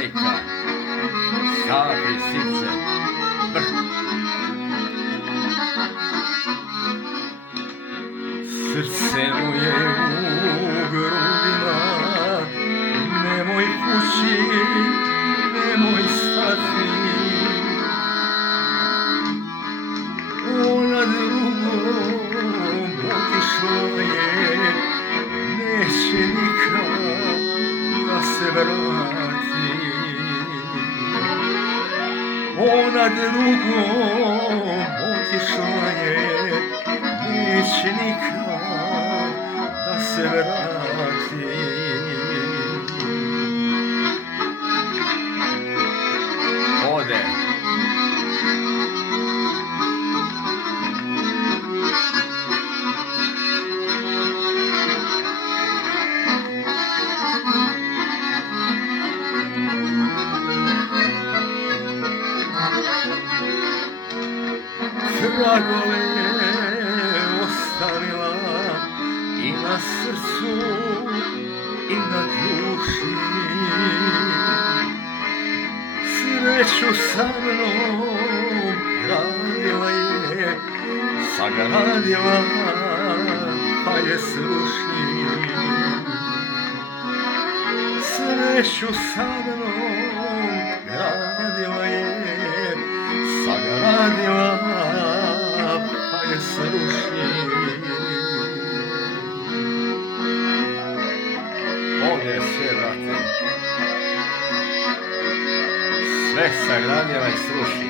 Monika, šapi, sipce, brk. Srce mu je u grudima, nemoj kući, nemoj stati. Ona drugom otišla je, neće nikad da se vrati. Ona drugom otišla je, neće nikad da se vrati. Ode. Tragove ostavila i na srcu i na duši. Sreću sa mnom gradila je, sagradila pa je sruši. Sreću sa mnom gradila je, sagradila pa je sruši. Ode sve, brate, sve sagradila i sruši.